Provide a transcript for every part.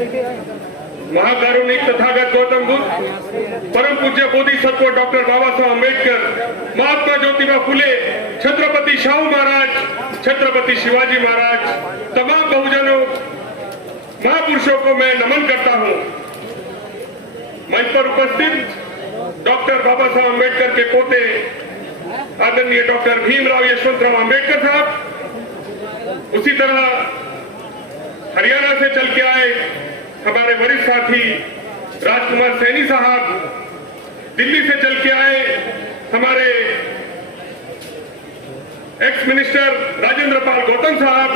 महाकारुणिक तथागत गौतम बुद्ध, परम पूज्य बोधिसत्व डॉक्टर बाबा साहब अम्बेडकर, महात्मा ज्योतिबा फुले, छत्रपति शाहू महाराज, छत्रपति शिवाजी महाराज, तमाम बहुजनों महापुरुषों को मैं नमन करता हूं। मंच पर उपस्थित डॉक्टर बाबा साहब अम्बेडकर के पोते आदरणीय डॉक्टर भीमराव यशवंतराव अम्बेडकर साहब, उसी तरह हरियाणा से चल के आए हमारे वरिष्ठ साथी राजकुमार सैनी साहब, दिल्ली से चल के आए हमारे एक्स मिनिस्टर राजेंद्र पाल गौतम साहब,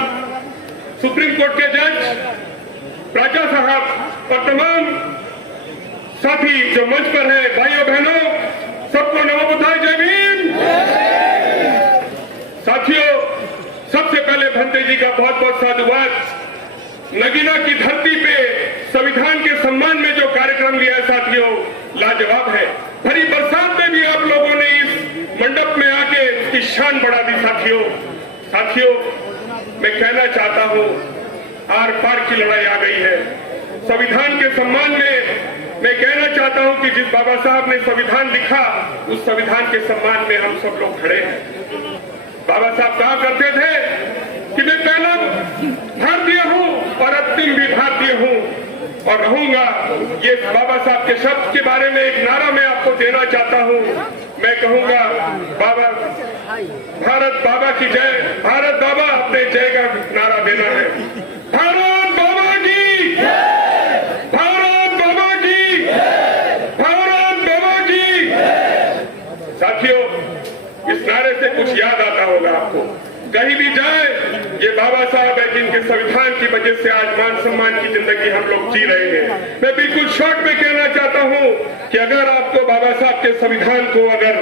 सुप्रीम कोर्ट के जज राजा साहब और तमाम साथी जो मंच पर है, भाइयों बहनों, सबको नमो बुद्धाय, जय भीम। साथियों, सबसे पहले भंते जी का बहुत बहुत साधुवाद। नगीना की धरती पे संविधान के सम्मान में जो कार्यक्रम लिया है साथियों, लाजवाब है। भरी बरसात में भी आप लोगों ने इस मंडप में आके इसकी शान बढ़ा दी। साथियों, मैं कहना चाहता हूं, आर पार की लड़ाई आ गई है। संविधान के सम्मान में मैं कहना चाहता हूं कि जिस बाबा साहब ने संविधान लिखा, उस संविधान के सम्मान में हम सब लोग खड़े हैं। बाबा साहब कहा करते थे कि मैं पहला भारतीय हूं और अंतिम भी भारतीय हूं और रहूंगा। ये बाबा साहब के शब्द के बारे में एक नारा मैं आपको देना चाहता हूं। मैं कहूंगा, बाबा, भारत बाबा की जय, भारत बाबा, अपने जय का नारा देना है। भारत बाबा की, भारत बाबा की, भारत बाबा की। साथियों, इस नारे से कुछ याद आता होगा आपको। कहीं भी जाए, ये बाबा साहब है जिनके संविधान की वजह से आज मान सम्मान की जिंदगी हम लोग जी रहे हैं। मैं बिल्कुल शॉर्ट में कहना चाहता हूं कि अगर आपको बाबा साहब के संविधान को अगर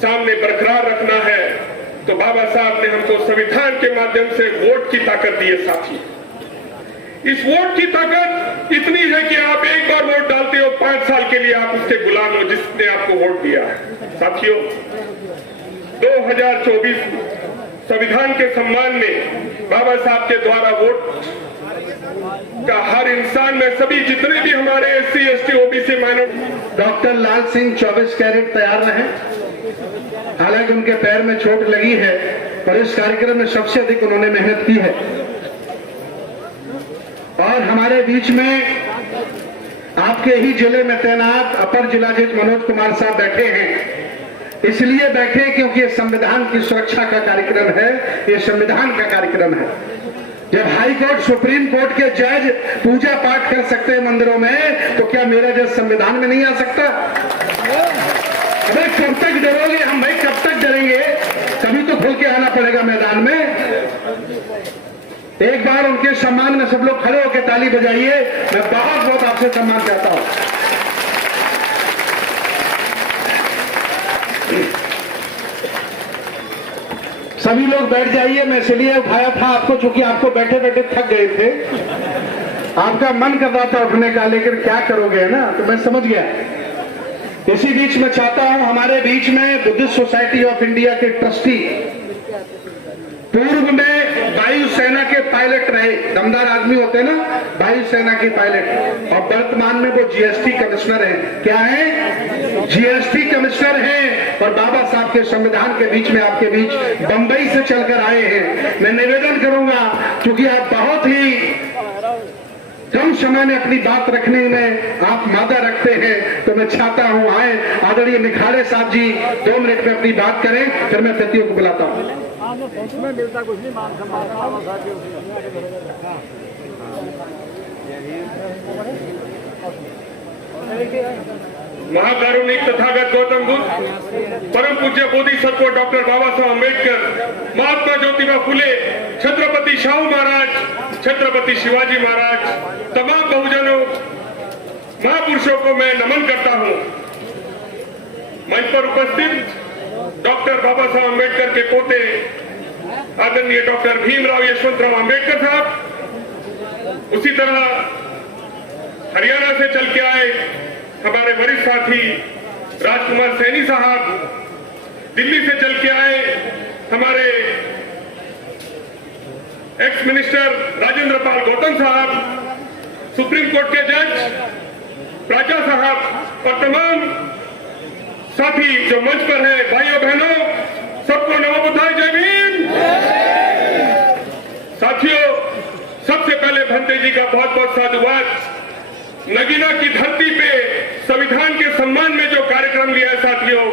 सामने बरकरार रखना है, तो बाबा साहब ने हमको संविधान के माध्यम से वोट की ताकत दी है। साथी, इस वोट की ताकत इतनी है कि आप एक बार वोट डालते हो, 5 साल के लिए आप उसके गुलाम हो जिसने आपको वोट दिया है। साथियों, 2024 संविधान के सम्मान में बाबा साहब के द्वारा वोट का हर इंसान में सभी जितने भी हमारे SC, ST, OBC minority. Doctor Lal Singh 24 carat तैयार रहें। हालांकि उनके पैर में चोट लगी है, पर इस कार्यक्रम में सबसे अधिक उन्होंने मेहनत की है। और हमारे बीच में आपके ही जिले में तैनात अपर जिलाधीश मनोज कुमार साहब बैठे हैं। इसलिए बैठे क्योंकि ये संविधान की सुरक्षा का कार्यक्रम है, ये संविधान का कार्यक्रम है। जब हाई कोर्ट, सुप्रीम कोर्ट के जज पूजा पाठ कर सकते हैं मंदिरों में, तो क्या मेरा जज संविधान में नहीं आ सकता? अरे कब तक डरोगे हम भाई, कब तक डरेंगे? कभी तो खुल के आना पड़ेगा मैदान में। एक बार उनके सम्मान में सब लोग खड़े होकर ताली बजाइए। मैं बहुत बहुत आपसे सम्मान चाहता हूं। सभी लोग बैठ जाइए। मैं इसलिए उठाया था आपको, चूंकि आपको बैठे बैठे थक गए थे, आपका मन कर रहा था उठने का, लेकिन क्या करोगे ना, तो मैं समझ गया। इसी बीच में चाहता हूं, हमारे बीच में बुद्धिस्ट सोसाइटी ऑफ इंडिया के ट्रस्टी, पूर्व में वायुसेना के पायलट रहे, दमदार आदमी होते हैं ना, वायुसेना के पायलट, और वर्तमान में वो GST कमिश्नर हैं। क्या है? GST कमिश्नर हैं। और बाबा साहब के संविधान के बीच में आपके बीच बंबई से चलकर आए हैं। मैं निवेदन करूंगा, क्योंकि आप बहुत ही कम समय में अपनी बात रखने में आप मादा रखते हैं, तो मैं चाहता हूं आए आदरणीय निखाड़े साहब जी 2 मिनट में अपनी बात करें, फिर मैं अतिथियों को बुलाता हूं। महाकारुणिक तथागत गौतम बुद्ध, परम पूज्य बोधिसत्व डॉक्टर बाबा साहब अम्बेडकर, महात्मा ज्योतिबा फुले, छत्रपति शाहू महाराज, छत्रपति शिवाजी महाराज, तमाम बहुजनों महापुरुषों को मैं नमन करता हूं। मंच पर उपस्थित डॉक्टर बाबा साहब अम्बेडकर के पोते आदरणीय डॉक्टर भीमराव यशवंतराव अम्बेडकर साहब, उसी तरह हरियाणा से चल के आए हमारे वरिष्ठ साथी राजकुमार सैनी साहब, दिल्ली से चल के आए हमारे एक्स मिनिस्टर राजेंद्र पाल गौतम साहब, सुप्रीम कोर्ट के जज राजा साहब और तमाम साथी जो मंच पर हैं, भाइयों बहनों, सबको नमो बुद्धाय, जय भीम। साथियों, सबसे पहले भंते जी का बहुत बहुत साधुवाद। नगीना की धरती पे संविधान के सम्मान में जो कार्यक्रम लिया है साथियों,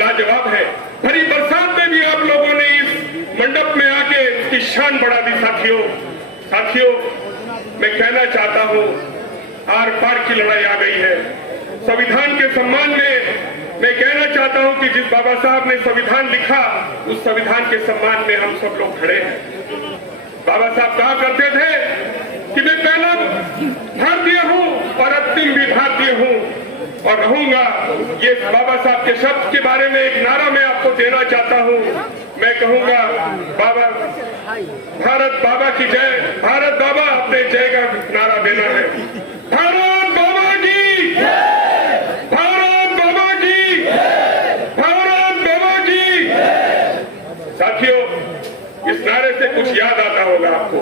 लाजवाब है। भरी बरसात में भी आप लोगों ने इस मंडप में आके इसकी शान बढ़ा दी साथियों, मैं कहना चाहता हूं, आर पार की लड़ाई आ गई है। संविधान के सम्मान में मैं कहना चाहता हूं कि जिस बाबा साहब ने संविधान लिखा, उस संविधान के सम्मान में हम सब लोग खड़े हैं। बाबा साहब कहा करते थे कि मैं पहला भारतीय हूं और अंतिम भी भारतीय हूं और रहूंगा। ये बाबा साहब के शब्द के बारे में एक नारा मैं आपको देना चाहता हूं। मैं कहूंगा, बाबा, भारत बाबा की जय, भारत बाबा अपने जय का नारा देना है। भारत बाबा की, भारत बाबा की, भारत बाबा की। साथियों, इस नारे से कुछ याद आता होगा आपको।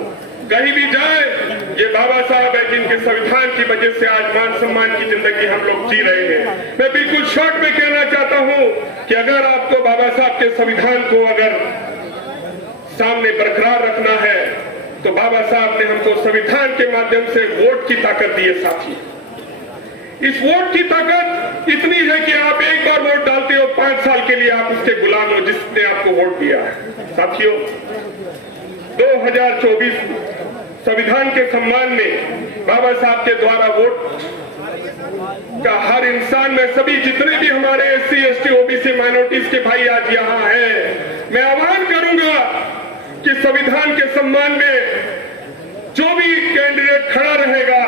कहीं भी जाए, ये बाबा साहब है जिनके संविधान की वजह से आज मान सम्मान की जिंदगी हम लोग जी रहे हैं। मैं बिल्कुल शॉर्ट में कहना चाहता हूं कि अगर आपको बाबा साहब के संविधान को अगर सामने बरकरार रखना है, तो बाबा साहब ने हमको संविधान के माध्यम से वोट की ताकत दी है साथी। इस वोट की ताकत इतनी है कि आप एक बार वोट डालते हो, 5 साल के लिए आप उसके गुलाम हो जिसने आपको वोट दिया है। साथियों, 2024 संविधान के सम्मान में बाबा साहब के द्वारा वोट का हर इंसान में सभी जितने भी हमारे SC, ST, OBC माइनॉरिटीज के भाई आज यहाँ हैं, मैं आह्वान करूंगा कि संविधान के सम्मान में जो भी कैंडिडेट खड़ा रहेगा,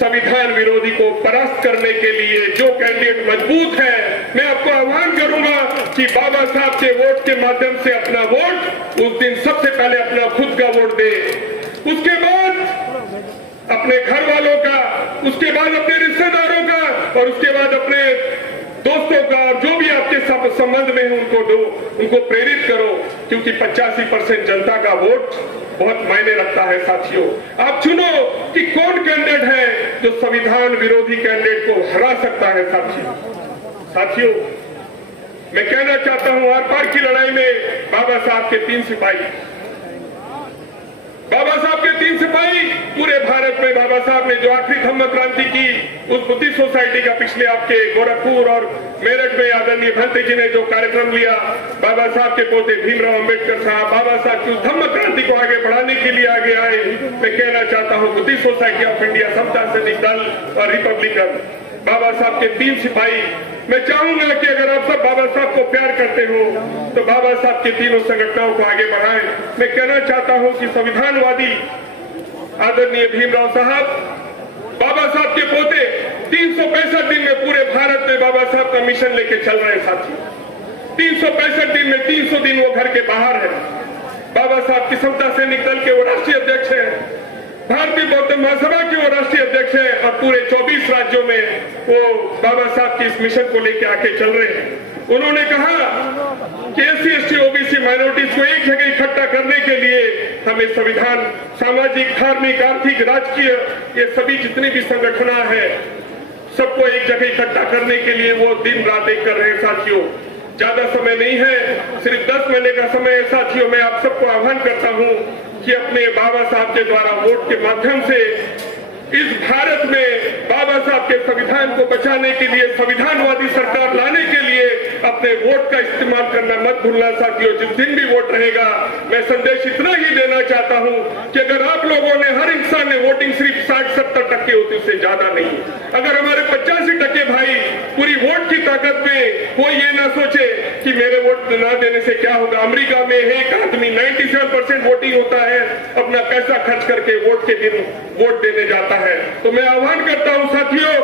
संविधान विरोधी को परास्त करने के लिए जो कैंडिडेट मजबूत है, मैं आपको आह्वान करूंगा कि बाबा साहब के वोट के माध्यम से अपना वोट उस दिन सबसे पहले अपना खुद का वोट दे, उसके बाद अपने घर वालों का, उसके बाद अपने रिश्तेदारों का और उसके बाद अपने दोस्तों का, और जो भी आपके संबंध में है उनको दो, उनको प्रेरित करो, क्योंकि 85% जनता का वोट बहुत मायने रखता है साथियों। आप चुनो कि कौन कैंडिडेट है जो संविधान विरोधी कैंडिडेट को हरा सकता है साथियों, मैं कहना चाहता हूं, आर पार की लड़ाई में बाबा साहब के 3 सिपाही, बाबा साहब के 3 सिपाही पूरे भारत में बाबा साहब ने जो आखिरी धम्म क्रांति की, उस बुद्धिस्ट सोसाइटी का पिछले आपके गोरखपुर और मेरठ में आदरणीय भंते जी ने जो कार्यक्रम लिया, बाबा साहब के पोते भीमराव अंबेडकर साहब बाबा साहब की उस धम्म क्रांति को आगे बढ़ाने के लिए आगे आए। मैं कहना चाहता हूं, बुद्धिस्ट सोसाइटी ऑफ इंडिया, समता सैनिक दल और रिपब्लिकन, बाबा साहब के 3 सिपाही, मैं चाहूंगा कि अगर आप सब बाबा साहब को प्यार करते हो तो बाबा साहब की तीनों संगठनों को आगे बढ़ाएं। मैं कहना चाहता हूं कि संविधानवादी आदरणीय भीमराव साहब, बाबा साहब के पोते 365 दिन में पूरे भारत में बाबा साहब का मिशन लेके चल रहे हैं साथी। 365 दिन में 300 दिन वो घर के बाहर है। बाबा साहब की समता सैनिक दल के वो राष्ट्रीय अध्यक्ष है, भारतीय बौद्ध महासभा के वो राष्ट्रीय अध्यक्ष है और पूरे 24 राज्यों में वो बाबा साहब के इस मिशन को लेकर आके चल रहे हैं। उन्होंने कहा कि SC, ST, OBC माइनॉरिटीज को एक जगह इकट्ठा करने के लिए हमें संविधान, सामाजिक, धार्मिक, आर्थिक, राजकीय, ये सभी जितनी भी संगठन है, सबको एक जगह इकट्ठा करने के लिए वो दिन रात एक कर रहे हैं साथियों। ज्यादा समय नहीं है, सिर्फ 10 महीने का समय है साथियों। मैं आप सबको आह्वान करता हूं कि अपने बाबा साहब के द्वारा वोट के माध्यम से इस भारत में बाबा साहब के संविधान को बचाने के लिए, संविधानवादी सरकार लाने के लिए अपने वोट का इस्तेमाल करना मत भूलना साथियों। जिस दिन भी वोट रहेगा, मैं संदेश इतना ही देना चाहता हूं कि अगर आप लोगों ने, हर इंसान ने वोटिंग सिर्फ 60-70% होती, उससे ज्यादा नहीं। अगर हमारे 85% भाई पूरी वोट की ताकत में कोई ये ना सोचे कि मेरे वोट ना देने से क्या होगा। अमेरिका में एक आदमी 97% वोटिंग होता है, अपना पैसा खर्च करके वोट के दिन वोट देने जाता है। तो मैं आह्वान करता हूं साथियों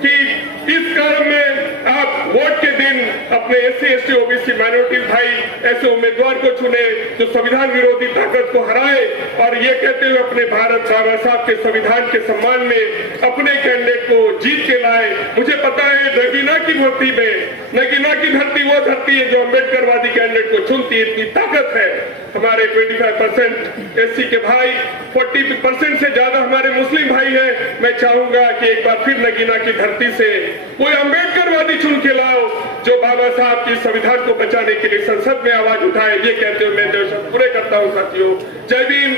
कि इस कारण में आप वोट के दिन अपने SC, ST, OBC माइनॉरिटी भाई ऐसे उम्मीदवार को चुने जो संविधान विरोधी ताकत को हराए और ये कहते हुए अपने भारत बाबा साहब के संविधान के सम्मान में अपने कैंडिडेट को जीत के लाए। मुझे पता है नगीना की धरती में, नगीना की धरती वो धरती है जो अम्बेडकरवादी कैंडिडेट को चुनती है, इतनी ताकत है। हमारे 25% SC के भाई, 40% से ज्यादा हमारे मुस्लिम भाई हैं। मैं चाहूंगा कि एक बार फिर नगीना की धरती से कोई अम्बेडकरवादी चुन के लाओ जो बाबा साहब की संविधान को बचाने के लिए संसद में आवाज उठाए। ये कहते हुए मैं दो शब्द पूरे करता हूं साथियों। जय भीम।